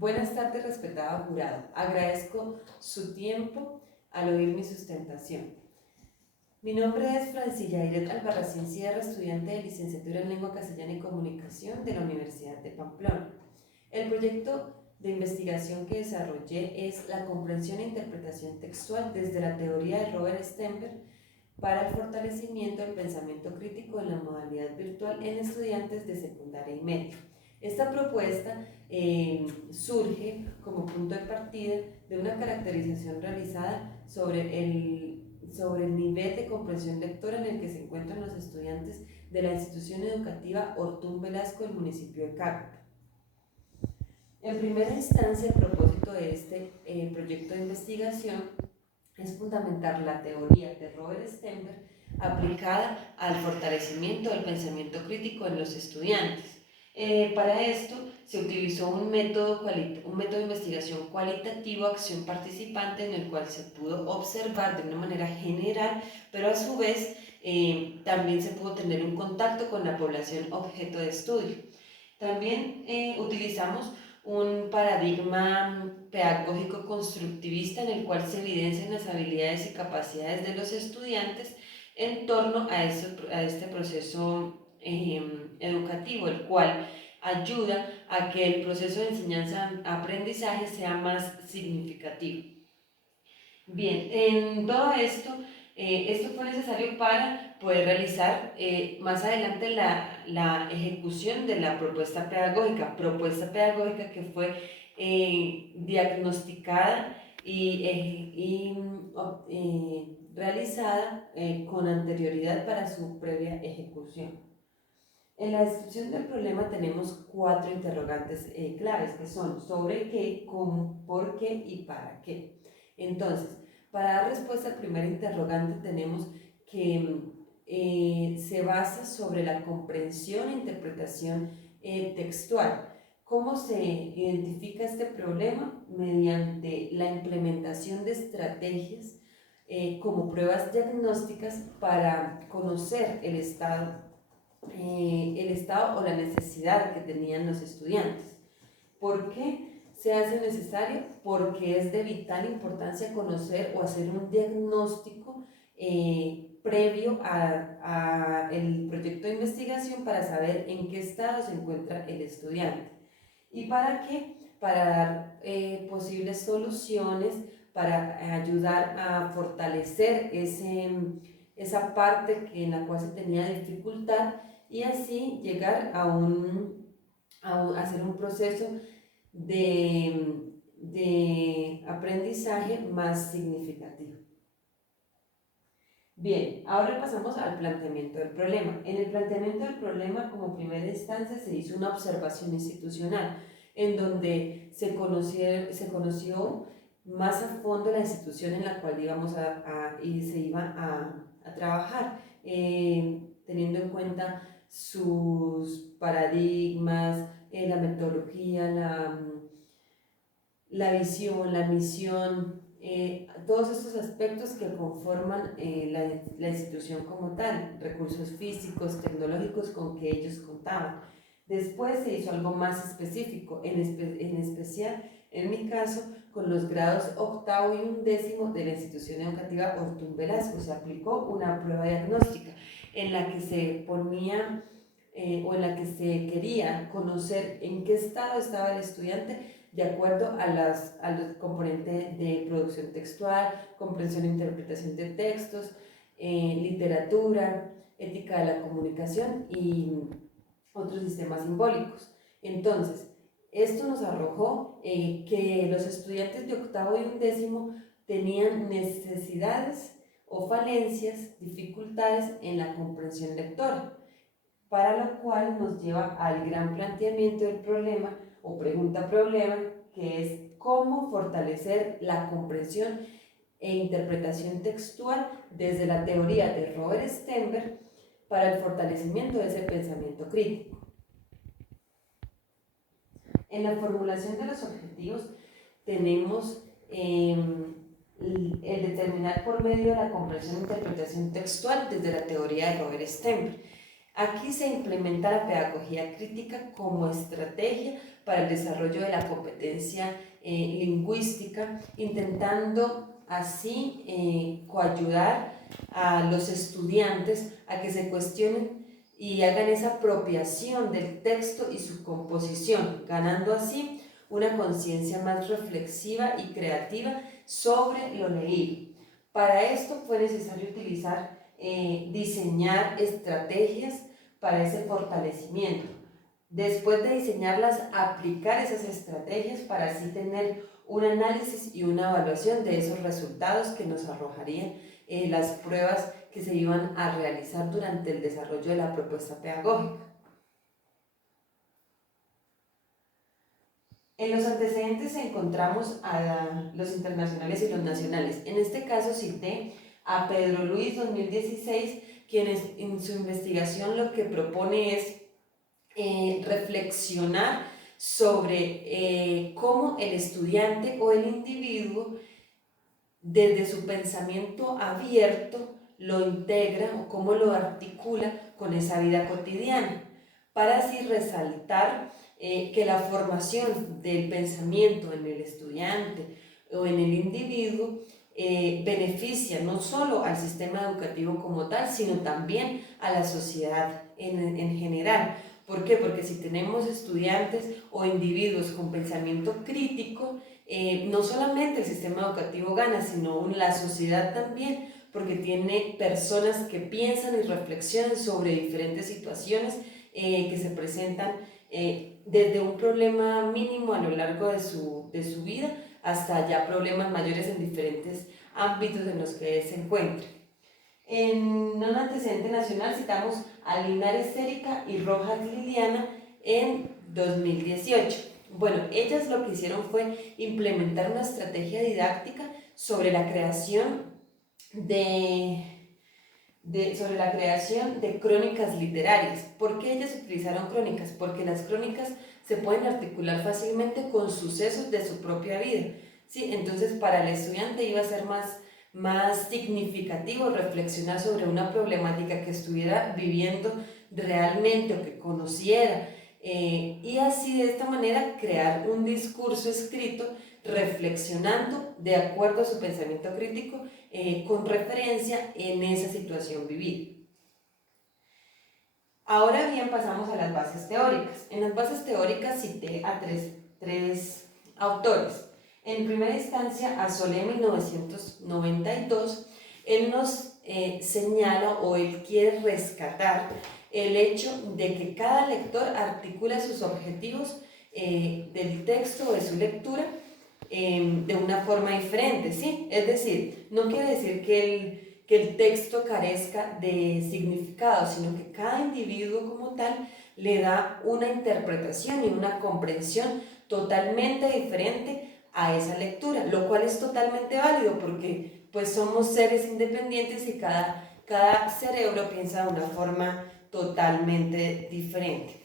Buenas tardes, respetado jurado. Agradezco su tiempo al oír mi sustentación. Mi nombre es Francilla Iret Albarracín Sierra, estudiante de licenciatura en Lengua Castellana y Comunicación de la Universidad de Pamplona. El proyecto de investigación que desarrollé es la comprensión e interpretación textual desde la teoría de Robert Stenberg para el fortalecimiento del pensamiento crítico en la modalidad virtual en estudiantes de secundaria y media. Esta propuesta surge como punto de partida de una caracterización realizada sobre el nivel de comprensión lectora en el que se encuentran los estudiantes de la institución educativa Ortún Velasco del municipio de Cagua. En primera instancia, el propósito de este proyecto de investigación es fundamentar la teoría de Robert Stenberg aplicada al fortalecimiento del pensamiento crítico en los estudiantes. Para esto se utilizó un método de investigación cualitativo, acción participante, en el cual se pudo observar de una manera general, pero a su vez también se pudo tener un contacto con la población objeto de estudio. También utilizamos un paradigma pedagógico constructivista en el cual se evidencian las habilidades y capacidades de los estudiantes en torno a este proceso educativo, el cual ayuda a que el proceso de enseñanza-aprendizaje sea más significativo. Bien, en todo esto, esto fue necesario para poder realizar más adelante la ejecución de la propuesta pedagógica que fue diagnosticada y realizada con anterioridad para su previa ejecución. En la descripción del problema tenemos 4 interrogantes claves, que son sobre qué, cómo, por qué y para qué. Entonces, para dar respuesta al primer interrogante tenemos que se basa sobre la comprensión e interpretación textual. ¿Cómo se identifica este problema? Mediante la implementación de estrategias como pruebas diagnósticas para conocer el estado o la necesidad que tenían los estudiantes. ¿Por qué se hace necesario? Porque es de vital importancia conocer o hacer un diagnóstico previo a el proyecto de investigación para saber en qué estado se encuentra el estudiante. ¿Y para qué? Para dar posibles soluciones, para ayudar a fortalecer esa parte en la cual se tenía dificultad y así llegar a hacer un proceso de aprendizaje más significativo. Bien, ahora pasamos al planteamiento del problema. En el planteamiento del problema, como primera instancia, se hizo una observación institucional, en donde se conoció más a fondo la institución en la cual se iba a trabajar, teniendo en cuenta sus paradigmas, la metodología, la visión, la misión, todos estos aspectos que conforman la institución como tal, recursos físicos, tecnológicos con que ellos contaban. Después se hizo algo más específico, en especial, en mi caso, con los grados 8º y 11º de la institución educativa Ortún Velasco. Se aplicó una prueba diagnóstica en la que se ponía o en la que se quería conocer en qué estado estaba el estudiante de acuerdo a los componentes de producción textual, comprensión e interpretación de textos, literatura, ética de la comunicación y otros sistemas simbólicos. Entonces, esto nos arrojó que los estudiantes de 8º y 11º tenían necesidades o falencias, dificultades en la comprensión lectora, para lo cual nos lleva al gran planteamiento del problema o pregunta-problema, que es cómo fortalecer la comprensión e interpretación textual desde la teoría de Robert Stenberg para el fortalecimiento de ese pensamiento crítico. En la formulación de los objetivos tenemos el determinar por medio de la comprensión e interpretación textual desde la teoría de Robert Stenberg. Aquí se implementa la pedagogía crítica como estrategia para el desarrollo de la competencia lingüística, intentando así coayudar a los estudiantes a que se cuestionen y hagan esa apropiación del texto y su composición, ganando así una conciencia más reflexiva y creativa sobre lo leído. Para esto fue necesario diseñar estrategias para ese fortalecimiento. Después de diseñarlas, aplicar esas estrategias para así tener un análisis y una evaluación de esos resultados que nos arrojarían las pruebas que se iban a realizar durante el desarrollo de la propuesta pedagógica. En los antecedentes encontramos a los internacionales y los nacionales. En este caso cité a Pedro Luis 2016, quien en su investigación lo que propone es reflexionar sobre cómo el estudiante o el individuo desde su pensamiento abierto lo integra o cómo lo articula con esa vida cotidiana, para así resaltar que la formación del pensamiento en el estudiante o en el individuo beneficia no solo al sistema educativo como tal, sino también a la sociedad en general. ¿Por qué? Porque si tenemos estudiantes o individuos con pensamiento crítico, no solamente el sistema educativo gana, sino la sociedad también, porque tiene personas que piensan y reflexionan sobre diferentes situaciones que se presentan desde un problema mínimo a lo largo de su vida hasta ya problemas mayores en diferentes ámbitos en los que se encuentra. En un antecedente nacional citamos a Linares Erika y Rojas Liliana en 2018. Bueno, ellas lo que hicieron fue implementar una estrategia didáctica sobre la creación de crónicas literarias. ¿Por qué ellas utilizaron crónicas? Porque las crónicas se pueden articular fácilmente con sucesos de su propia vida, ¿sí? Entonces para el estudiante iba a ser más significativo reflexionar sobre una problemática que estuviera viviendo realmente o que conociera, y así de esta manera crear un discurso escrito reflexionando de acuerdo a su pensamiento crítico con referencia en esa situación vivida. Ahora bien, pasamos a las bases teóricas. En las bases teóricas cité a tres autores. En primera instancia, a Solé 1992, él nos señala o él quiere rescatar el hecho de que cada lector articula sus objetivos del texto o de su lectura de una forma diferente, ¿sí? Es decir, no quiere decir que el texto carezca de significado, sino que cada individuo como tal le da una interpretación y una comprensión totalmente diferente a esa lectura, lo cual es totalmente válido porque pues somos seres independientes y cada cerebro piensa de una forma totalmente diferente.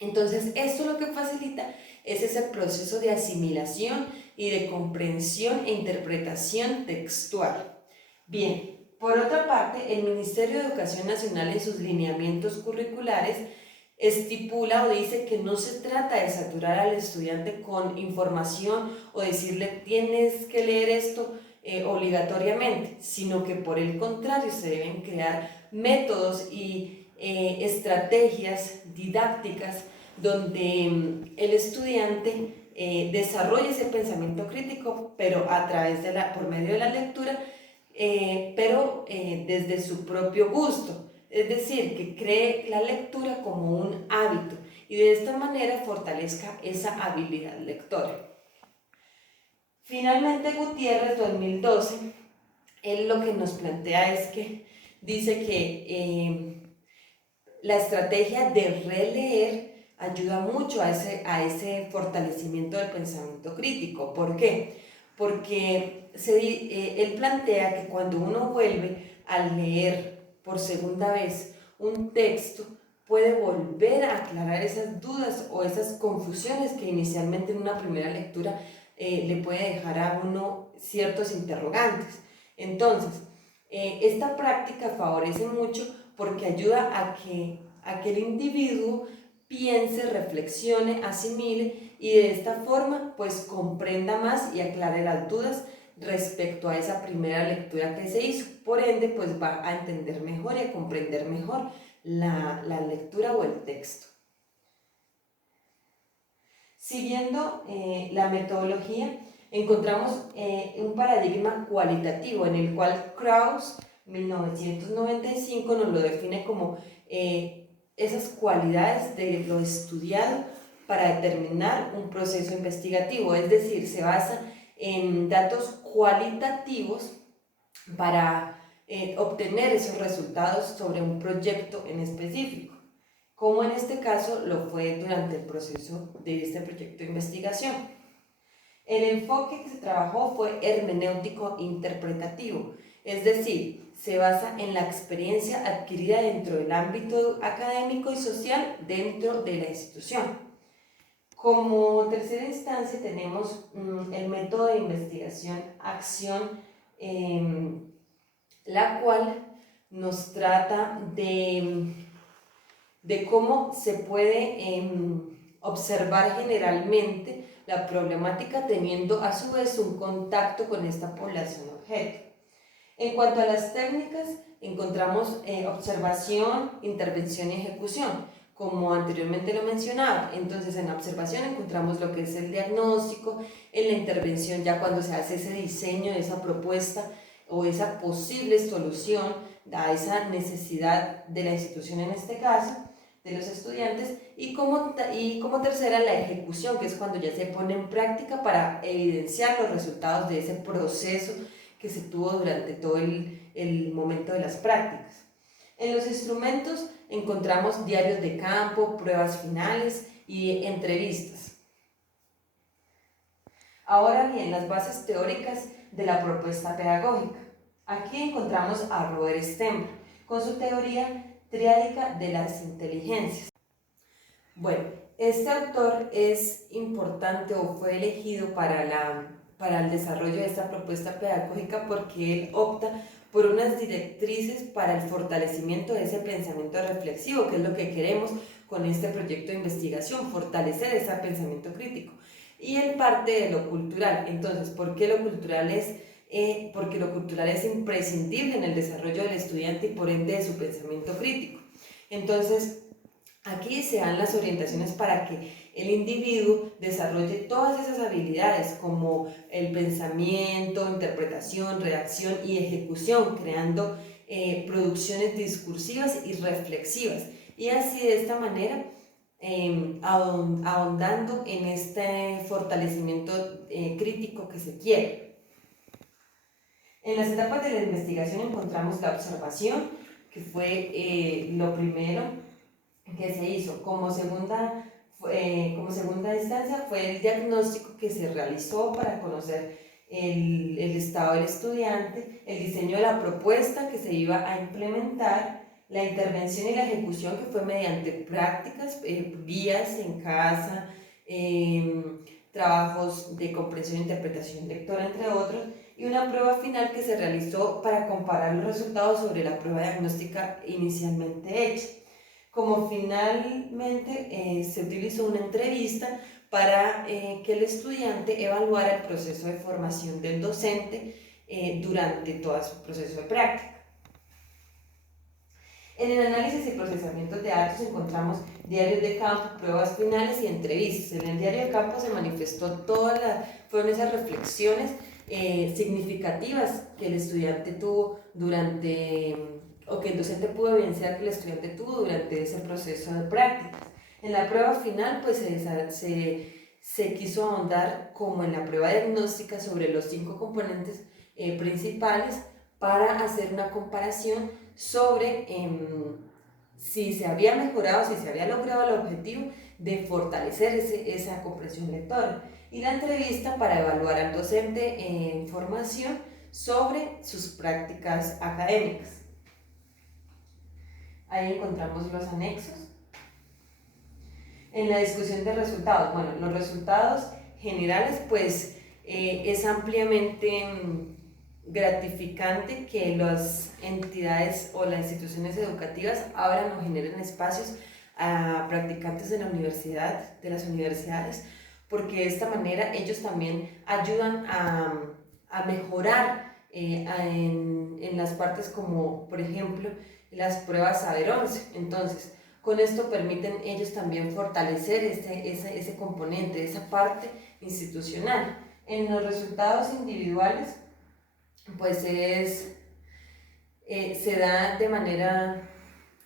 Entonces, esto lo que facilita es ese proceso de asimilación y de comprensión e interpretación textual. Bien, por otra parte, el Ministerio de Educación Nacional en sus lineamientos curriculares estipula o dice que no se trata de saturar al estudiante con información o decirle tienes que leer esto obligatoriamente, sino que por el contrario se deben crear métodos y estrategias didácticas donde el estudiante desarrolle ese pensamiento crítico, pero por medio de la lectura, pero desde su propio gusto. Es decir, que cree la lectura como un hábito y de esta manera fortalezca esa habilidad lectora. Finalmente, Gutiérrez, 2012, él lo que nos plantea es que dice que la estrategia de releer ayuda mucho a ese fortalecimiento del pensamiento crítico. ¿Por qué? Porque él plantea que cuando uno vuelve a leer por segunda vez un texto, puede volver a aclarar esas dudas o esas confusiones que inicialmente en una primera lectura le puede dejar a uno ciertos interrogantes. Entonces, esta práctica favorece mucho porque ayuda a que el individuo piense, reflexione, asimile y de esta forma pues comprenda más y aclare las dudas respecto a esa primera lectura que se hizo. Por ende pues va a entender mejor y a comprender mejor la lectura o el texto. Siguiendo la metodología, encontramos un paradigma cualitativo en el cual Krauss, 1995, nos lo define como esas cualidades de lo estudiado para determinar un proceso investigativo, es decir, se basa en datos cualitativos para obtener esos resultados sobre un proyecto en específico, como en este caso lo fue durante el proceso de este proyecto de investigación. El enfoque que se trabajó fue hermenéutico interpretativo, es decir, se basa en la experiencia adquirida dentro del ámbito académico y social dentro de la institución. Como tercera instancia tenemos el método de investigación-acción, la cual nos trata de cómo se puede observar generalmente la problemática teniendo a su vez un contacto con esta población objeto. En cuanto a las técnicas, encontramos observación, intervención y ejecución, como anteriormente lo mencionaba. Entonces en la observación encontramos lo que es el diagnóstico, en la intervención ya cuando se hace ese diseño de esa propuesta o esa posible solución a esa necesidad de la institución en este caso, de los estudiantes, y como tercera la ejecución, que es cuando ya se pone en práctica para evidenciar los resultados de ese proceso que se tuvo durante todo el momento de las prácticas. En los instrumentos encontramos diarios de campo, pruebas finales y entrevistas. Ahora bien, las bases teóricas de la propuesta pedagógica. Aquí encontramos a Robert Stemmer con su teoría triádica de las inteligencias. Bueno, este autor es importante o fue elegido para el desarrollo de esta propuesta pedagógica porque él opta por unas directrices para el fortalecimiento de ese pensamiento reflexivo, que es lo que queremos con este proyecto de investigación, fortalecer ese pensamiento crítico. Y él parte de lo cultural. Entonces, ¿por qué lo cultural es? Porque lo cultural es imprescindible en el desarrollo del estudiante y por ende de su pensamiento crítico. Entonces, aquí se dan las orientaciones para que el individuo desarrolle todas esas habilidades como el pensamiento, interpretación, redacción y ejecución, creando producciones discursivas y reflexivas. Y así de esta manera, ahondando en este fortalecimiento crítico que se quiere. En las etapas de la investigación encontramos la observación, que fue lo primero que se hizo. Como segunda instancia fue el diagnóstico que se realizó para conocer el estado del estudiante, el diseño de la propuesta que se iba a implementar, la intervención y la ejecución que fue mediante prácticas, guías en casa, trabajos de comprensión e interpretación lectora, entre otros, y una prueba final que se realizó para comparar los resultados sobre la prueba diagnóstica inicialmente hecha. Como finalmente se utilizó una entrevista para que el estudiante evaluara el proceso de formación del docente durante todo su proceso de práctica. En el análisis y procesamiento de datos encontramos diarios de campo, pruebas finales y entrevistas. En el diario de campo se manifestó fueron esas reflexiones significativas que el estudiante tuvo o que el docente pudo evidenciar que el estudiante tuvo durante ese proceso de prácticas. En la prueba final, pues se quiso ahondar, como en la prueba diagnóstica, sobre los 5 componentes principales para hacer una comparación sobre si se había mejorado, si se había logrado el objetivo de fortalecer esa comprensión lectora. Y la entrevista para evaluar al docente en formación sobre sus prácticas académicas. Ahí encontramos los anexos. En la discusión de resultados, bueno, los resultados generales, pues es ampliamente gratificante que las entidades o las instituciones educativas abran o generen espacios a practicantes de las universidades, porque de esta manera ellos también ayudan a mejorar en las partes como, por ejemplo, las pruebas Saber 11. Entonces, con esto permiten ellos también fortalecer ese componente, esa parte institucional. En los resultados individuales, pues se da de manera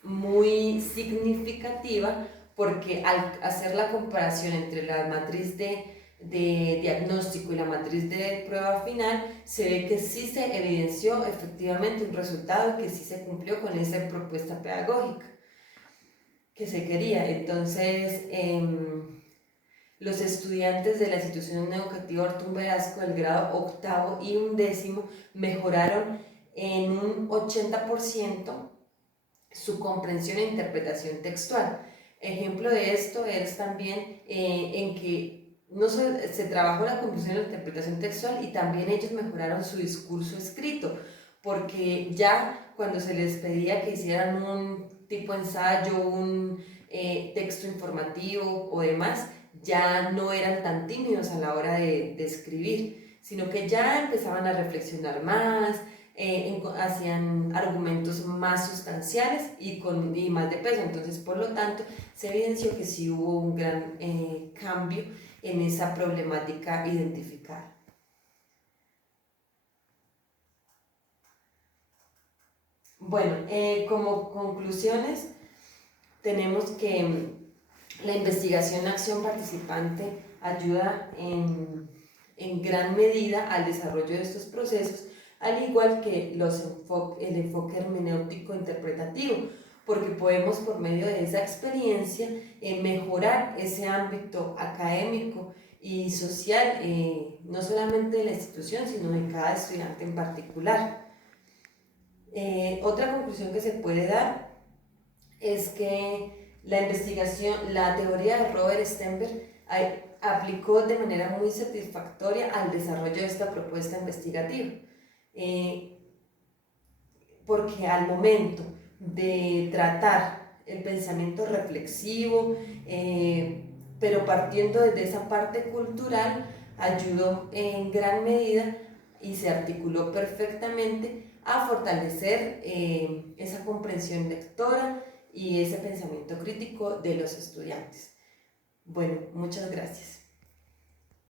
muy significativa, porque al hacer la comparación entre la matriz de diagnóstico y la matriz de prueba final, se ve que sí se evidenció efectivamente un resultado y que sí se cumplió con esa propuesta pedagógica que se quería. Entonces, los estudiantes de la institución educativa Ortún Velasco del grado octavo y undécimo mejoraron en un 80% su comprensión e interpretación textual. Ejemplo de esto es también en que no solo se trabajó la comprensión y la interpretación textual, y también ellos mejoraron su discurso escrito, porque ya cuando se les pedía que hicieran un tipo ensayo, un texto informativo o demás, ya no eran tan tímidos a la hora de escribir, sino que ya empezaban a reflexionar más, hacían argumentos más sustanciales y más de peso. Entonces, por lo tanto, se evidenció que sí hubo un gran cambio en esa problemática identificada. Bueno, como conclusiones, tenemos que la investigación acción participante ayuda en gran medida al desarrollo de estos procesos, al igual que el enfoque hermenéutico interpretativo, porque podemos, por medio de esa experiencia, mejorar ese ámbito académico y social, no solamente de la institución, sino de cada estudiante en particular. Otra conclusión que se puede dar es que la investigación, la teoría de Robert Stenberg aplicó de manera muy satisfactoria al desarrollo de esta propuesta investigativa, porque al momento de tratar el pensamiento reflexivo, pero partiendo desde esa parte cultural, ayudó en gran medida y se articuló perfectamente a fortalecer esa comprensión lectora y ese pensamiento crítico de los estudiantes. Bueno, muchas gracias.